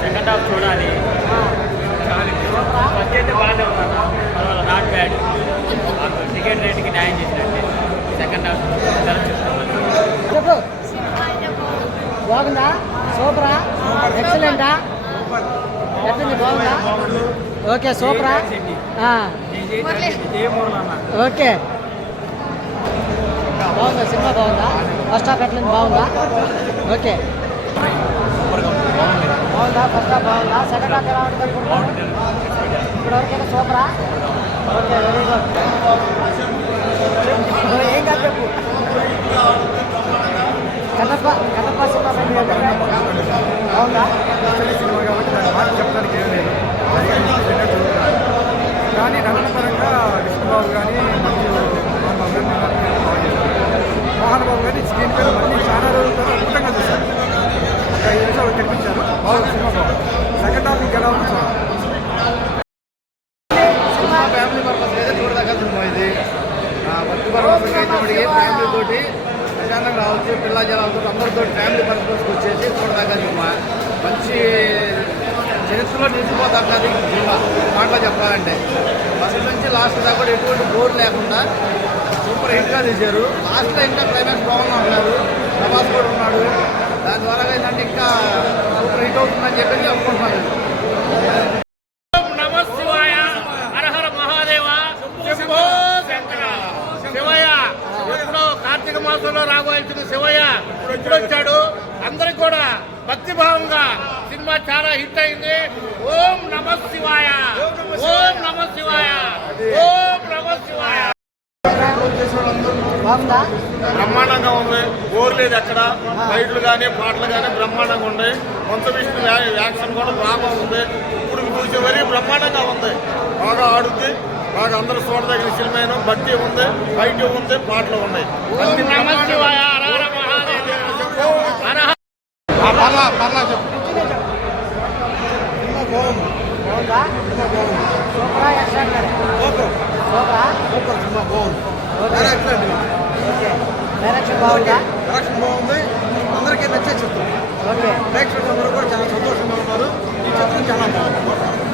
Second half చూడాలి. First అయితే బాగానే ఉన్నాను, పర్వాలేదు, నాట్ బ్యాడ్. మాకు టికెట్ రేట్కి న్యాయం చేసినట్టే. సెకండ్ హాఫ్ చెప్పు, బాగుందా? సూపరా? ఎక్సలెంటా? ఎట్లుంది? బాగుందా? ఓకే, సూపరా? ఓకే, బాగుందా? సినిమా బాగుందా? ఫస్ట్ హాఫ్ ఎట్లుంది? బాగుందా? ఓకే, బాగుందా? ఫస్ట్ హాఫ్ బాగుందా? సెకండ్ హాఫ్ ఎలా ఉంటుంది? ఇప్పటివరకైతే సూపరా? Okay, very good. ఏం కాదు చెప్పు. కన్నప్ప సినిమా బాగుందా? సినిమా కాబట్టి దాని మాట చెప్పడానికి ఏం లేదు. కానీ నటన పరంగా విష్ణుబాబు కానీ మోహన్ బాబు కానీ స్క్రీన్ పేరు మళ్ళీ చాలా రోజుల తర్వాత అద్భుతంగా చూశారు. ఒక 5 నిమిషాలు కనిపించారు. బాగుంది సినిమా, బాగుంది. సెకండ్ హాఫ్ ఇంకా ఎలా ఉంది సినిమా ఫ్యామిలీ పర్పస్ అయితే చూడదగ్గ సినిమా ఇది. భక్తి పర్పస్ అయితే ఫ్యామిలీ తోటి ప్రశాంతం కావచ్చు, పిల్ల జనాలతో అందరితో ఫ్యామిలీ పర్పస్కి వచ్చేసి చూడదగ్గ సినిమా. మంచి చరిత్రలో నిలిచిపోతాది సినిమా మాటలో చెప్పాలంటే. ఫస్ట్ నుంచి లాస్ట్ దాకా కూడా ఎటువంటి బోర్ లేకుండా సూపర్ హిట్గా తీశారు. లాస్ట్లో ఇంకా క్లైమాక్స్ బాగుంది అంటున్నారు. ప్రభాస్ కూడా ఉన్నాడు. దాని ద్వారా ఏంటంటే ఇంకా సూపర్ హిట్ అవుతుందని చెప్పేసి అనుకుంటున్నాను. నమశివాయ, హరహర మహాదేవ, శంభో శంకర. శివయ్య ఎప్పుడో కార్తీక మాసంలో రాబోయాల్సిన శివయ్య ఇప్పుడు వచ్చాడు. అందరికి కూడా భక్తి భావంగా సినిమా చాలా హిట్ అయింది. ఓం నమశివాయ, ఓం నమశివాయ, ఓం నమశివాయ. బాగుందా? బ్రహ్మాండంగా ఉంది. బోర్ లేదు ఎక్కడ. ఫైట్లు కానీ పాటలు కానీ బ్రహ్మాండంగా ఉన్నాయి. కొంత విష్ణు యాక్షన్ కూడా బాగా ఉంది. ఇప్పుడు చూసే వరకు బ్రహ్మాండంగా ఉంది. బాగా ఆడుద్ది. బాగా అందరూ చూడదగిన సినిమా. భక్తి ఉంది, ఫైట్ ఉంది, పాటలు ఉన్నాయి. నమశివాయ, హరహర మహాదేవ. పర్లా చెప్పు. బాగుందా? సూపరా? ఎక్సలెంట్. సూపరా? సూపర్ సినిమా, బాగుంది. ఓకే, డైరెక్షన్ బాగుందా? డైరెక్షన్ బాగుంది. అందరికీ నచ్చే చిత్రం. ఓకే, ప్రేక్షకులందరూ కూడా చాలా సంతోషంగా ఉన్నారు. ఈ చిత్రం చాలా బాగుంది.